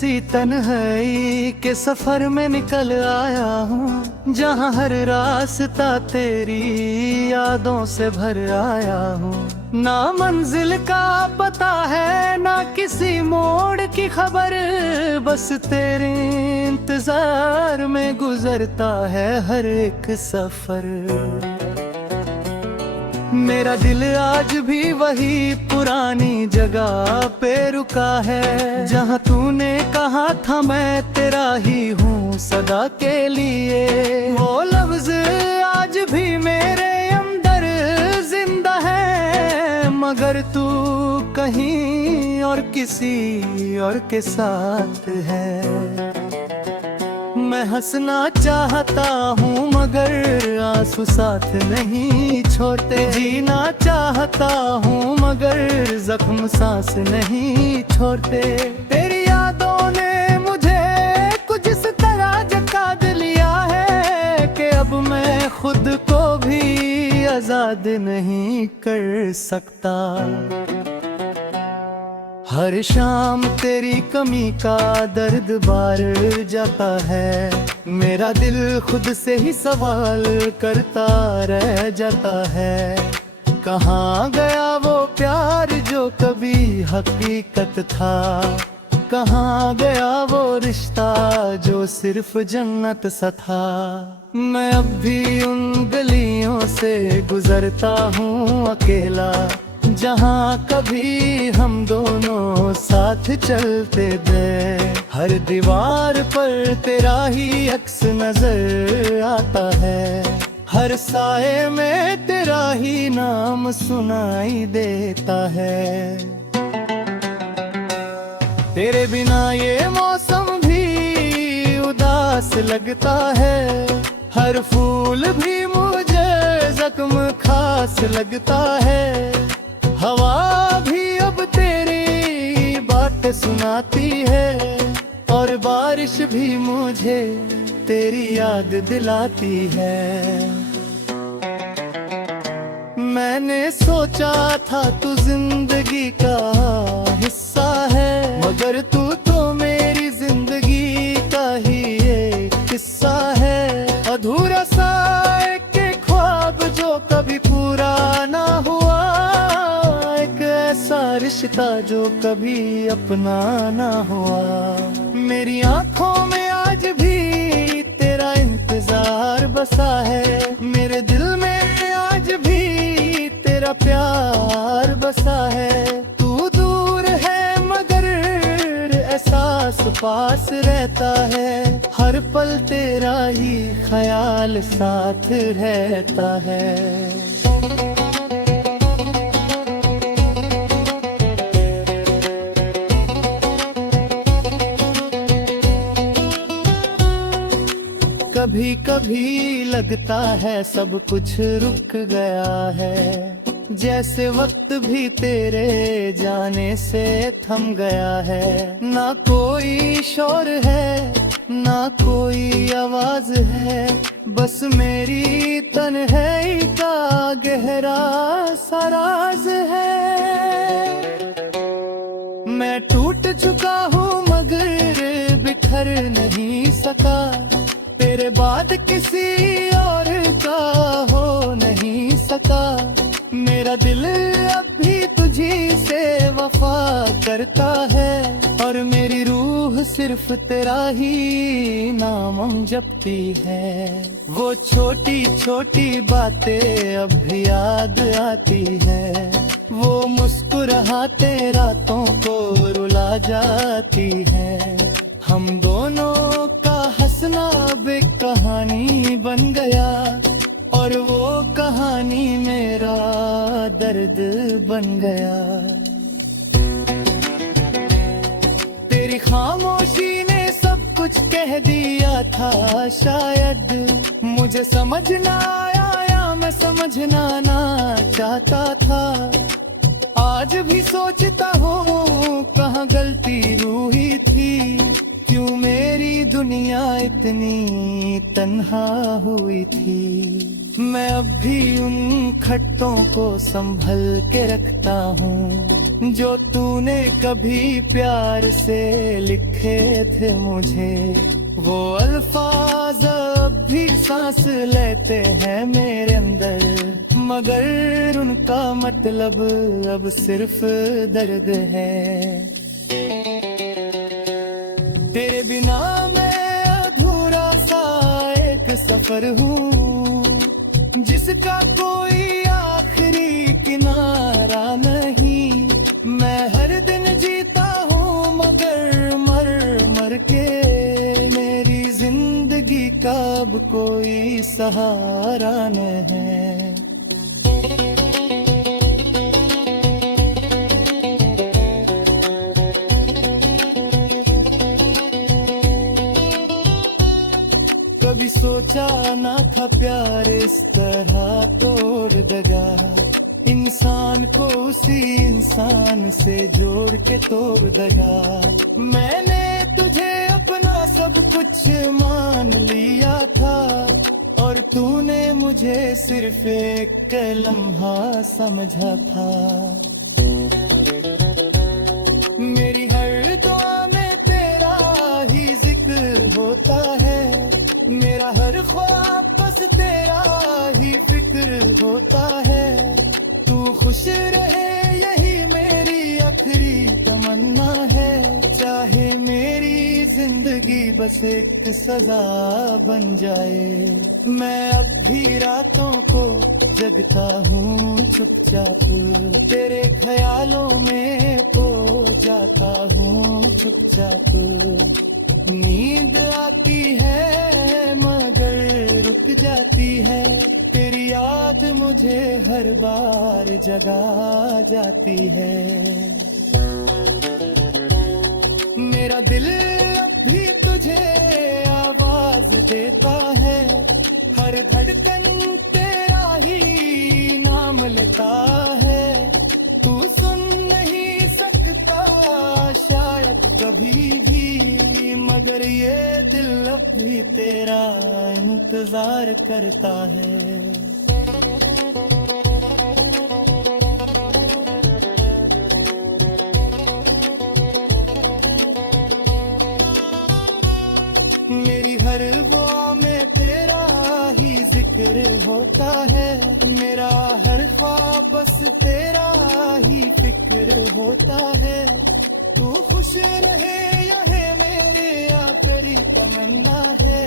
इसी तन्हाई के सफर में निकल आया हूँ, जहाँ हर रास्ता तेरी यादों से भर आया हूँ। ना मंजिल का पता है ना किसी मोड़ की खबर, बस तेरे इंतजार में गुजरता है हर एक सफर। मेरा दिल आज भी वही पुरानी जगह पे रुका है, जहाँ तूने कहा था मैं तेरा ही हूँ सदा के लिए। वो लफ्ज आज भी मेरे अंदर जिंदा है, मगर तू कहीं और किसी और के साथ है। मैं हंसना चाहता हूँ मगर आंसू साथ नहीं छोड़ते, जीना चाहता हूँ मगर जख्म सांस नहीं छोड़ते। तेरी यादों ने मुझे कुछ इस तरह जगा लिया है कि अब मैं खुद को भी आजाद नहीं कर सकता। हर शाम तेरी कमी का दर्द बार जाता है, मेरा दिल खुद से ही सवाल करता रह जाता है। कहाँ गया वो प्यार जो कभी हकीकत था, कहाँ गया वो रिश्ता जो सिर्फ जन्नत सा था। मैं अब भी उन गलियों से गुजरता हूँ अकेला, जहाँ कभी हम दोनों साथ चलते थे। हर दीवार पर तेरा ही अक्स नजर आता है, हर साए में तेरा ही नाम सुनाई देता है। तेरे बिना ये मौसम भी उदास लगता है, हर फूल भी मुझे जख्म खास लगता है। हवा भी अब तेरी बातें सुनाती है, और बारिश भी मुझे तेरी याद दिलाती है। मैंने सोचा था तू जिंदगी का हिस्सा है, मगर तू तो मेरी जिंदगी का ही एक किस्सा है। अधूरा सा एक ख्वाब जो कभी पूरा ना हुआ, ऐसा रिश्ता जो कभी अपना ना हुआ। मेरी आंखों में आज भी तेरा इंतजार बसा है, मेरे दिल में आज भी तेरा प्यार बसा है। तू दूर है मगर एहसास पास रहता है, हर पल तेरा ही ख्याल साथ रहता है। कभी कभी लगता है सब कुछ रुक गया है, जैसे वक्त भी तेरे जाने से थम गया है। ना कोई शोर है ना कोई आवाज है, बस मेरी तन्हाई का गहरा सा राज है। मैं टूट चुका हूँ मगर बिखर नहीं सका, तेरे बाद किसी और का हो नहीं सका। मेरा दिल अब भी तुझी से वफा करता है, और मेरी रूह सिर्फ तेरा ही नाम जपती है। वो छोटी छोटी बातें अब भी याद आती है, वो मुस्कुराते रातों को रुला जाती है। हम दोनों का हंसना अब एक कहानी बन गया, और वो कहानी मेरा दर्द बन गया। तेरी खामोशी ने सब कुछ कह दिया था, शायद मुझे समझ ना आया या मैं समझना ना चाहता था। आज भी सोचता हूँ कहाँ गलती रूही थी, क्यों मेरी दुनिया इतनी तन्हा हुई थी। मैं अब भी उन खट्टों को संभल के रखता हूँ, जो तूने कभी प्यार से लिखे थे मुझे, वो अल्फाज अब भी सांस लेते हैं मेरे अंदर, मगर उनका मतलब अब सिर्फ दर्द है। तेरे बिना मैं अधूरा सा एक सफर हूँ, जिसका कोई आखिरी किनारा नहीं। मैं हर दिन जीता हूँ मगर मर मर के, मेरी जिंदगी का अब कोई सहारा नहीं। कभी सोचा ना था प्यार इस तरह तोड़ देगा, इंसान को उसी इंसान से जोड़ के तोड़ देगा। मैंने तुझे अपना सब कुछ मान लिया था, और तूने मुझे सिर्फ एक लम्हा समझा था। मेरी हर दुआ में तेरा ही जिक्र होता है, मेरा हर ख्वाब बस तेरा ही फिक्र होता है। तू खुश रहे यही मेरी आखिरी तमन्ना है, चाहे मेरी जिंदगी बस एक सजा बन जाए। मैं अब भी रातों को जगता हूँ चुपचाप, तेरे ख्यालों में तो जाता हूँ चुपचाप। नींद आती है मगर रुक जाती है, तेरी याद मुझे हर बार जगा जाती है। मेरा दिल अब भी तुझे आवाज देता है, हर धड़कन तेरा ही नाम लेता है। तू सुन नहीं सकता शायद कभी भी, मगर ये दिल अब भी तेरा इंतजार करता है। मेरी हर दुआ में तेरा ही जिक्र होता है, मेरा हर ख्वाब बस तेरा ही फिक्र होता है। तू खुश रहे यह मेरे आखिरी तमन्ना है।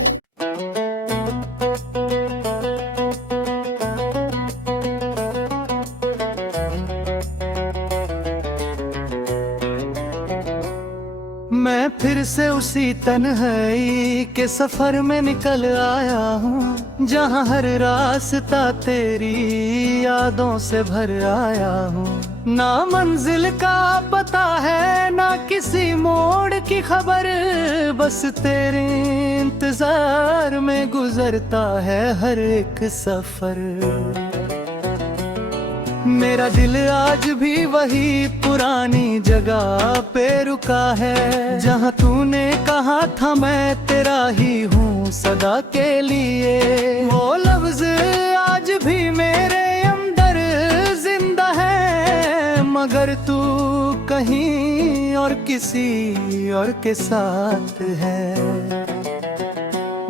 मैं फिर से उसी तन्हाई के सफर में निकल आया हूँ, जहाँ हर रास्ता तेरी यादों से भर आया हूँ। ना मंजिल का पता है ना किसी मोड़ की खबर, बस तेरे इंतजार में गुजरता है हर एक सफर। मेरा दिल आज भी वही पुरानी जगह पे रुका है, जहाँ तूने कहा था मैं तेरा ही हूँ सदा के लिए। वो लफ्ज आज भी मेरे अंदर जिंदा है, मगर तू कहीं और किसी और के साथ है।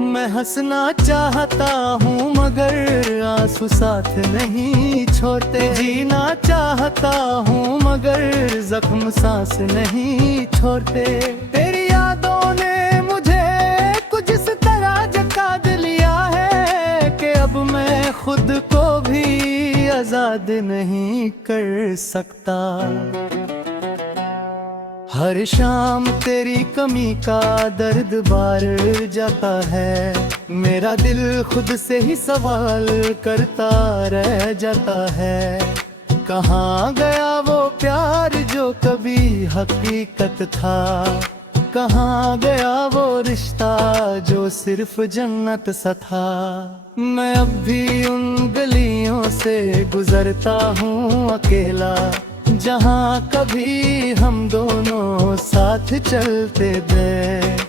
मैं हंसना चाहता हूँ मगर आंसू साथ नहीं छोड़ते, जीना चाहता हूँ मगर जख्म सांस नहीं छोड़ते। तेरी यादों ने मुझे कुछ इस तरह जगा लिया है कि अब मैं खुद को भी आजाद नहीं कर सकता। हर शाम तेरी कमी का दर्द बार जाता है, मेरा दिल खुद से ही सवाल करता रह जाता है। कहाँ गया वो प्यार जो कभी हकीकत था, कहाँ गया वो रिश्ता जो सिर्फ जन्नत सा था। मैं अब भी उन गलियों से गुजरता हूँ अकेला, जहाँ कभी हम दोनों साथ चलते थे।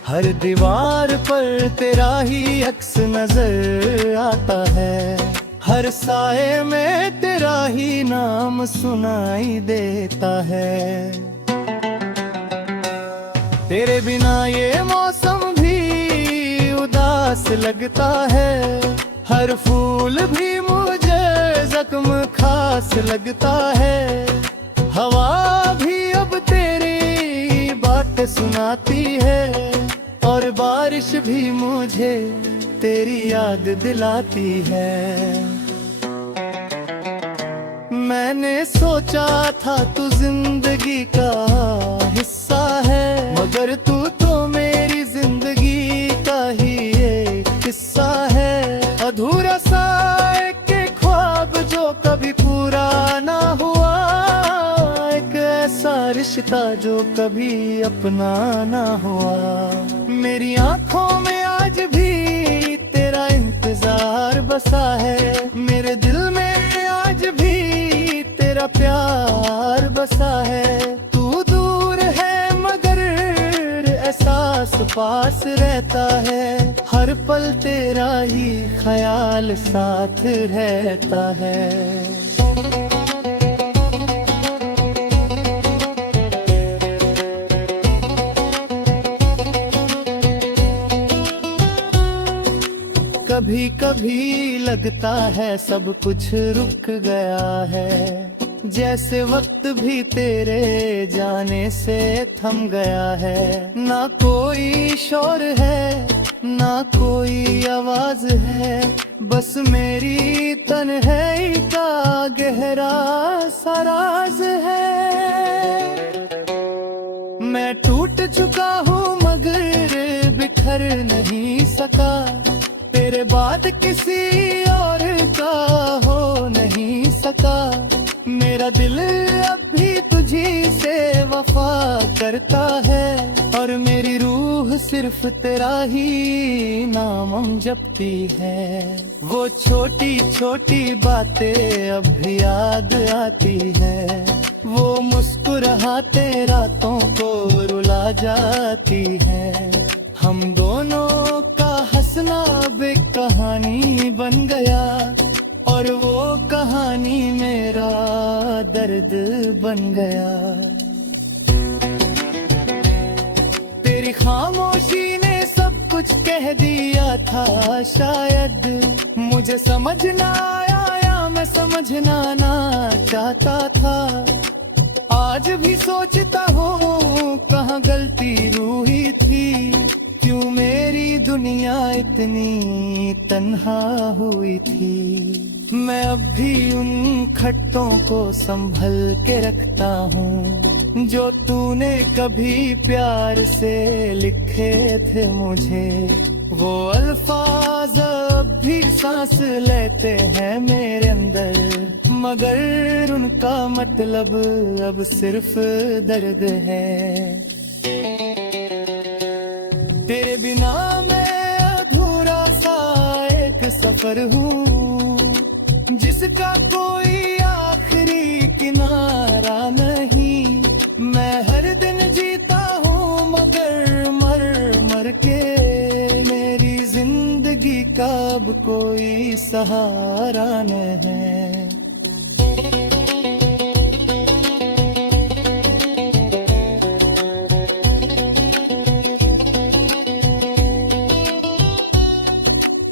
हर दीवार पर तेरा ही अक्स नजर आता है, हर साए में तेरा ही नाम सुनाई देता है। तेरे बिना ये मौसम भी उदास लगता है। हर फूल भी मुझे जख्म खास लगता है। हवा भी अब तेरी बात सुनाती है, और बारिश भी मुझे तेरी याद दिलाती है। मैंने सोचा था तू जिंदगी का हिस्सा है, मगर तू तो मेरी जिंदगी का ही एक किस्सा है। अधूरा सा एक ख्वाब जो कभी पूरा ना हुआ, एक ऐसा रिश्ता जो कभी अपना ना हुआ। मेरी आंखों में आज भी तेरा इंतजार बसा है, मेरे दिल में आज भी तेरा प्यार बसा है। तू दूर है मगर एहसास पास रहता है, हर पल तेरा ही ख्याल साथ रहता है। कभी कभी लगता है सब कुछ रुक गया है, जैसे वक्त भी तेरे जाने से थम गया है। ना कोई शोर है ना कोई आवाज है, बस मेरी तन्हाई का गहरा सा राज है। मैं टूट चुका हूँ मगर बिखर नहीं सका, तेरे बाद किसी और का हो नहीं सका। मेरा दिल अब भी तुझी से वफा करता है, और मेरी रूह सिर्फ तेरा ही नाम जपती है। वो छोटी छोटी बातें अब भी याद आती है, वो मुस्कुराते रातों को रुला जाती है। हम दोनों का हंसना अब एक कहानी बन गया, और वो कहानी मेरा दर्द बन गया। तेरी खामोशी ने सब कुछ कह दिया था, शायद मुझे समझ ना आया या मैं समझना ना चाहता था। आज भी सोचता हूँ कहाँ गलती रूही थी, क्यों मेरी दुनिया इतनी तन्हा हुई थी। मैं अब भी उन खट्टों को संभल के रखता हूँ, जो तूने कभी प्यार से लिखे थे मुझे। वो अल्फाज अब भी सांस लेते हैं मेरे अंदर, मगर उनका मतलब अब सिर्फ दर्द है। तेरे बिना मैं अधूरा सा एक सफर हूँ, जिसका कोई आखिरी किनारा नहीं। मैं हर दिन जीता हूँ मगर मर मर के, मेरी जिंदगी का अब कोई सहारा नहीं।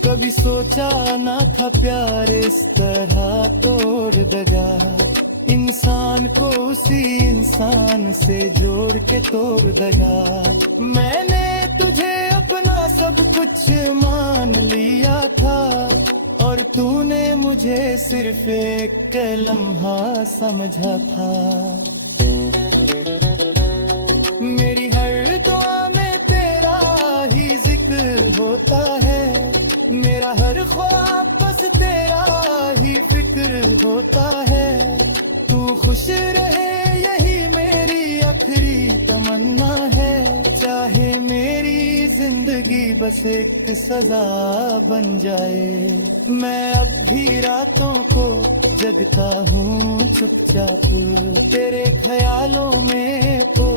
कभी सोचा ना था प्यार इस तरह तोड़ देगा, इंसान को उसी इंसान से जोड़ के तोड़ देगा। मैंने तुझे अपना सब कुछ मान लिया था, और तूने मुझे सिर्फ एक लम्हा समझा था। मेरी हर दुआ में तेरा ही जिक्र होता है, मेरा हर ख्वाब बस तेरा ही फिक्र होता है। तू खुश रहे यही मेरी आखिरी तमन्ना है, चाहे मेरी जिंदगी बस एक सजा बन जाए। मैं अब भी रातों को जगता हूँ चुपचाप, तेरे ख्यालों में खो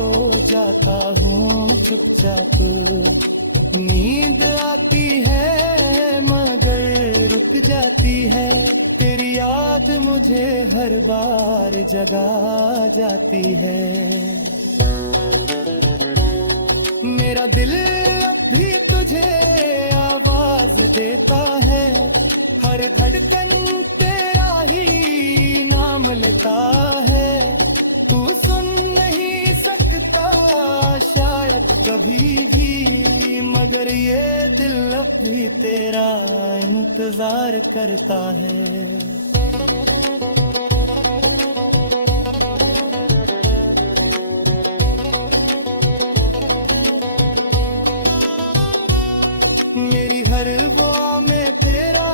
जाता हूँ चुपचाप। नींद आती है मगर रुक जाती है, याद मुझे हर बार जगा जाती है। मेरा दिल अब भी तुझे आवाज देता है, हर धड़कन तेरा ही नाम लेता है। तू सुन नहीं सकता शायद कभी भी, मगर ये दिल अब भी तेरा इंतजार करता है। मेरी हर दुआ में तेरा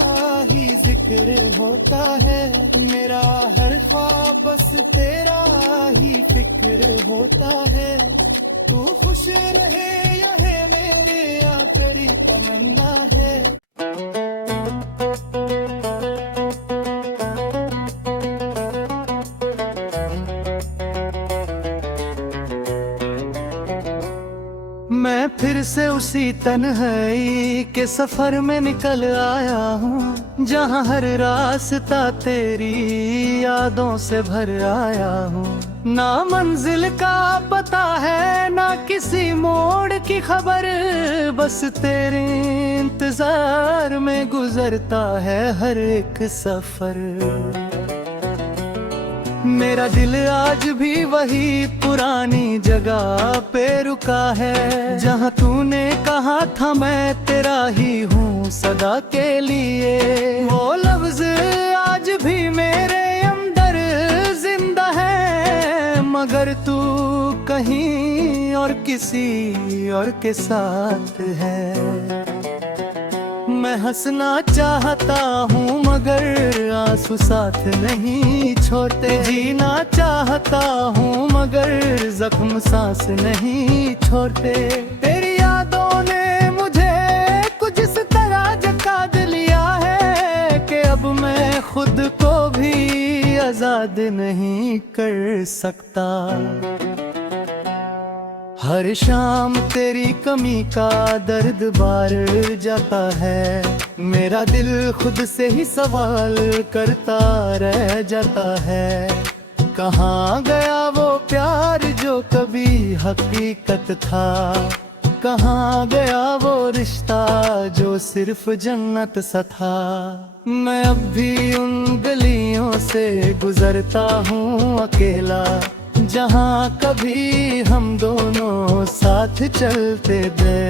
ही जिक्र होता है, मेरा हर ख्वाब बस तेरा ही फिक्र होता है। तू खुश रहे यह मेरे आखिरी तमन्ना है। मैं फिर से उसी तन्हाई के सफर में निकल आया हूँ, जहाँ हर रास्ता तेरी यादों से भर आया हूँ। ना मंजिल का पता है ना किसी मोड़ की खबर, बस तेरे इंतजार में गुजरता है हर एक सफर। मेरा दिल आज भी वही पुरानी जगह पे रुका है, जहाँ तूने कहा था मैं तेरा ही हूँ सदा के लिए। वो लफ्ज आज भी मेरे अंदर जिंदा है, मगर तू कहीं और किसी और के साथ है। मैं हंसना चाहता हूँ मगर आंसू साथ नहीं छोड़ते, जीना चाहता हूँ मगर जख्म सांस नहीं छोड़ते। तेरी यादों ने मुझे कुछ इस तरह जगा दिया है कि अब मैं खुद को भी आजाद नहीं कर सकता। हर शाम तेरी कमी का दर्द बार जाता है, मेरा दिल खुद से ही सवाल करता रह जाता है। कहाँ गया वो प्यार जो कभी हकीकत था, कहाँ गया वो रिश्ता जो सिर्फ जन्नत सा था। मैं अब भी उन गलियों से गुजरता हूँ अकेला, जहाँ कभी हम दोनों साथ चलते थे।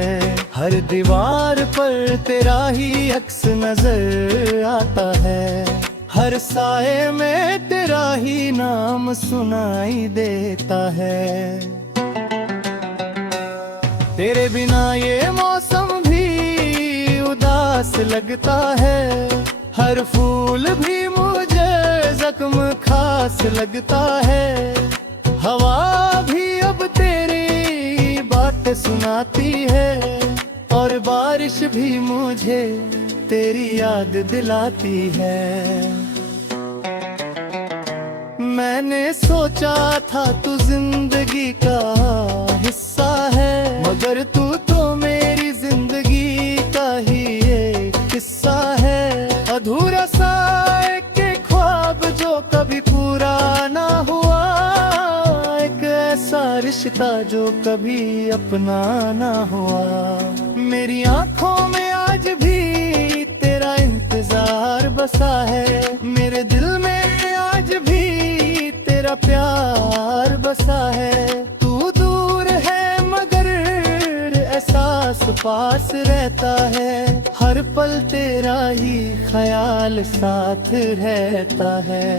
हर दीवार पर तेरा ही अक्स नजर आता है, हर साए में तेरा ही नाम सुनाई देता है। तेरे बिना ये मौसम भी उदास लगता है, हर फूल भी मुझे जख्म खास लगता है। हवा भी अब तेरी बातें सुनाती है, और बारिश भी मुझे तेरी याद दिलाती है। मैंने सोचा था तू जिंदगी का हिस्सा है, मगर तू तो मेरी जिंदगी का ही एक किस्सा है। अधूरा सा एक ख्वाब जो कभी पूरा ना हुआ, ऐसा रिश्ता जो कभी अपना ना हुआ। मेरी आंखों में आज भी तेरा इंतजार बसा है, मेरे दिल में आज भी तेरा प्यार बसा है। तू दूर है मगर एहसास पास रहता है, हर पल तेरा ही ख्याल साथ रहता है।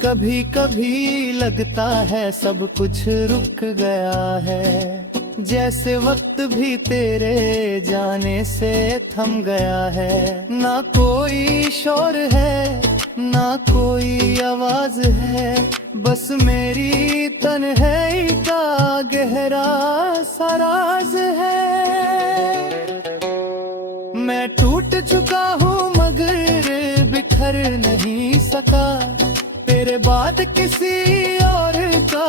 कभी कभी लगता है सब कुछ रुक गया है, जैसे वक्त भी तेरे जाने से थम गया है। ना कोई शोर है ना कोई आवाज है, बस मेरी तन्हाई का गहरा सा राज है। मैं टूट चुका हूँ मगर बिखर नहीं सका, तेरे बाद किसी और का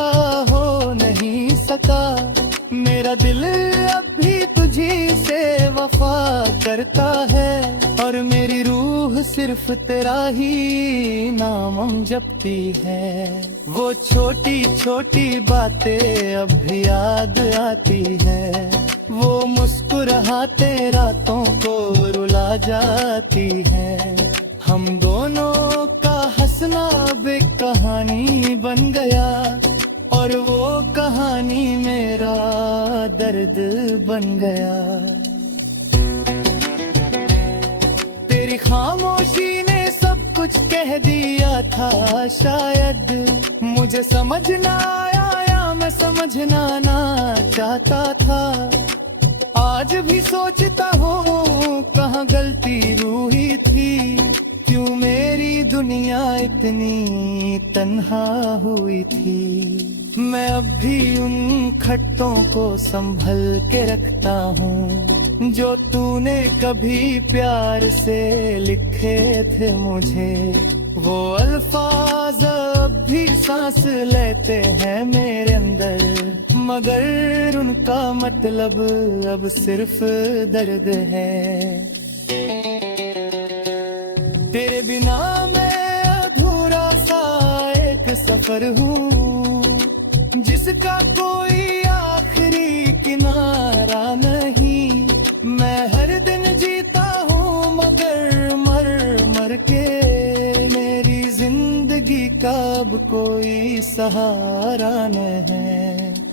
सिर्फ तेरा ही नाम हम जपती है। वो छोटी छोटी बातें अब भी याद आती है, वो मुस्कुराते रातों को रुला जाती है। हम दोनों का हंसना अब एक कहानी बन गया, और वो कहानी मेरा दर्द बन गया। तेरी खामोशी ने सब कुछ कह दिया था, शायद मुझे समझ ना आया या मैं समझना ना चाहता था। आज भी सोचता हूँ कहाँ गलती रूही थी, क्यों मेरी दुनिया इतनी तन्हा हुई थी। मैं अब भी उन खट्टों को संभल के रखता हूँ, जो तूने कभी प्यार से लिखे थे मुझे। वो अल्फाज अब भी सांस लेते हैं मेरे अंदर, मगर उनका मतलब अब सिर्फ दर्द है। तेरे बिना मैं अधूरा सा एक सफर हूँ, जिसका कोई आखिरी किनारा नहीं। मैं हर दिन जीता हूँ मगर मर मर के, मेरी जिंदगी का अब कोई सहारा नहीं।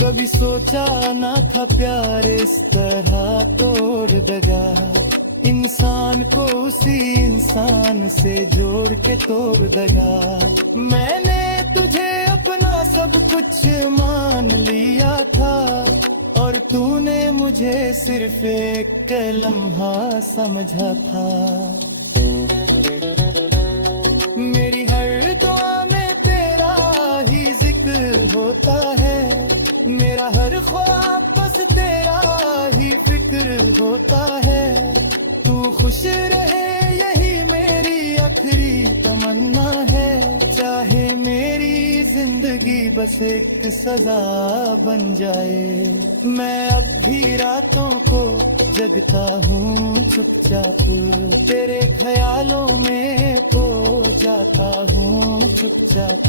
कभी सोचा ना था प्यार इस तरह तोड़ देगा, इंसान को उसी इंसान से जोड़ के तोड़ देगा। मैंने तुझे अपना सब कुछ मान लिया था, और तूने मुझे सिर्फ एक लम्हा समझा था। मेरी हर दुआ में तेरा ही जिक्र होता है, मेरा हर ख्वाब बस तेरा ही फिक्र होता है। तू खुश रहे यही मेरी आखिरी तमन्ना है, चाहे मेरी जिंदगी बस एक सजा बन जाए। मैं अब भी रातों को जगता हूँ चुपचाप, तेरे ख्यालों में खो जाता हूँ चुपचाप।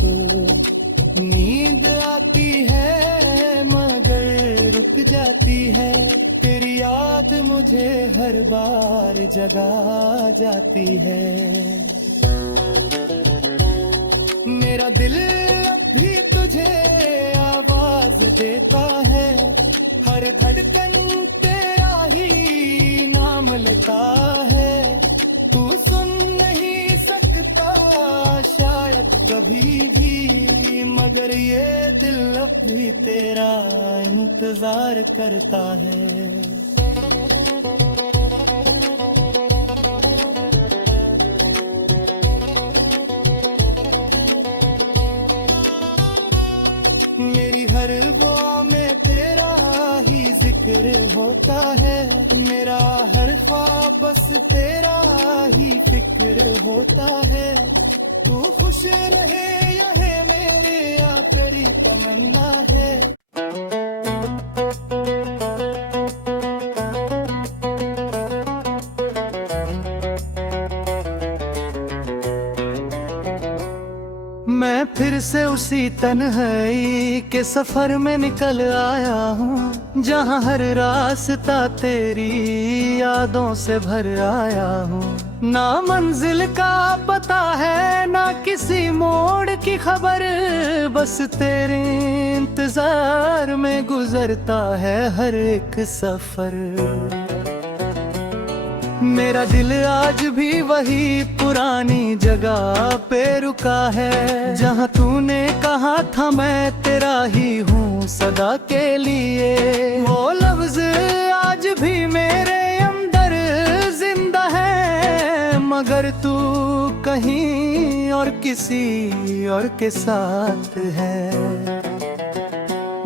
नींद आती है मगर रुक जाती है, तेरी याद मुझे हर बार जगा जाती है। मेरा दिल अब भी तुझे आवाज देता है, हर धड़कन तेरा ही नाम लेता है। तू सुन नहीं सकता शायद कभी भी, मगर ये दिल अब भी तेरा इंतजार करता है। मेरी हर दुआ में तेरा ही जिक्र होता है, मेरा हर ख्वाब बस तेरा ही फिक्र होता है। तू खुश रहे यह मेरे आखिरी तमन्ना है। मैं फिर से उसी तन्हाई के सफर में निकल आया हूँ, जहाँ हर रास्ता तेरी यादों से भर आया हूँ। ना मंजिल का पता है ना किसी मोड़ की खबर, बस तेरे इंतजार में गुजरता है हर एक सफर। मेरा दिल आज भी वही पुरानी जगह पे रुका है, जहाँ तूने कहा था मैं तेरा ही हूँ सदा के लिए। वो लफ्ज आज भी मेरे अंदर जिंदा है, मगर तू कहीं और किसी और के साथ है।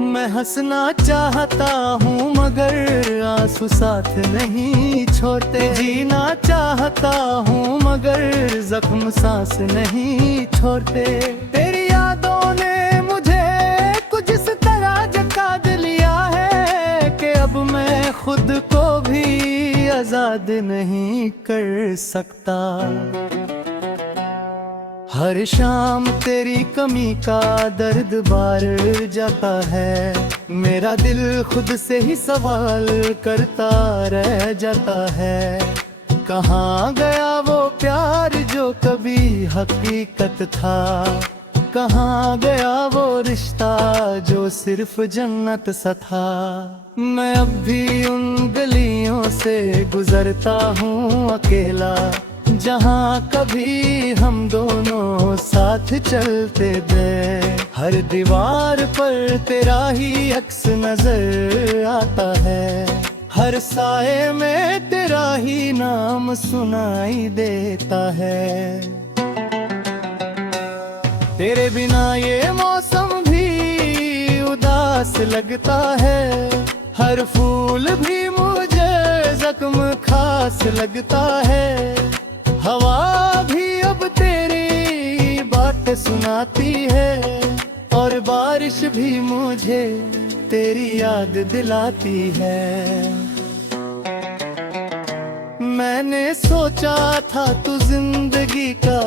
मैं हंसना चाहता हूँ मगर आंसू साथ नहीं छोड़ते, जीना चाहता हूँ मगर जख्म सांस नहीं छोड़ते। तेरी यादों ने याद नहीं कर सकता। हर शाम तेरी कमी का दर्द बार जाता है, मेरा दिल खुद से ही सवाल करता रह जाता है। कहाँ गया वो प्यार जो कभी हकीकत था, कहाँ गया वो रिश्ता जो सिर्फ जन्नत सा था। मैं अब भी उन गलियों से गुजरता हूँ अकेला, जहाँ कभी हम दोनों साथ चलते थे। हर दीवार पर तेरा ही अक्स नजर आता है, हर साए में तेरा ही नाम सुनाई देता है। तेरे बिना ये मौसम भी उदास लगता है, हर फूल भी मुझे जख्म खास लगता है। हवा भी अब तेरी बातें सुनाती है, और बारिश भी मुझे तेरी याद दिलाती है। मैंने सोचा था तू जिंदगी का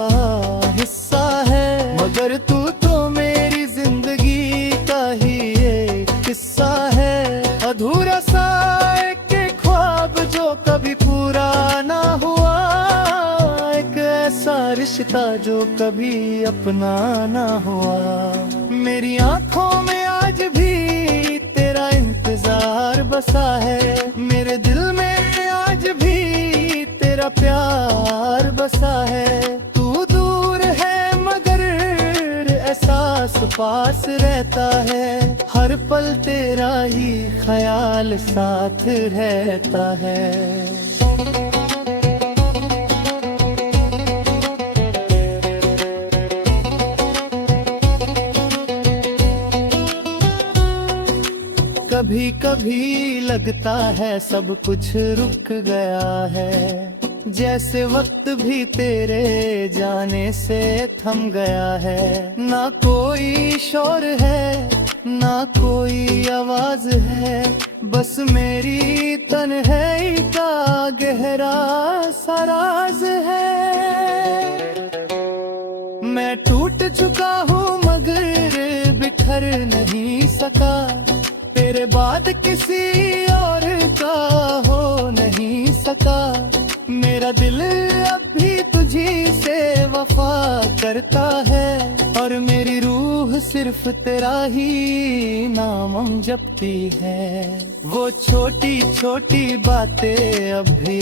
हिस्सा है, मगर तू तो मेरी जिंदगी का ही एक किस्सा है। अधूरा सा एक ख्वाब जो कभी पूरा ना हुआ, ऐसा रिश्ता जो कभी अपना ना हुआ। मेरी आंखों में आज भी तेरा इंतजार बसा है, मेरे दिल में आज भी तेरा प्यार बसा है। तू दूर है मगर एहसास पास रहता है, हर पल तेरा ही ख्याल साथ रहता है। कभी कभी लगता है सब कुछ रुक गया है, जैसे वक्त भी तेरे जाने से थम गया है। ना कोई शोर है ना कोई आवाज है, बस मेरी तन्हाई का गहरा सा राज है। मैं टूट चुका हूँ मगर बिखर नहीं सका, तेरे बाद किसी और का हो नहीं सका। मेरा दिल अब भी तुझी से वफा करता है, और मेरी रूह सिर्फ तेरा ही नाम जपती है। वो छोटी छोटी बातें अब भी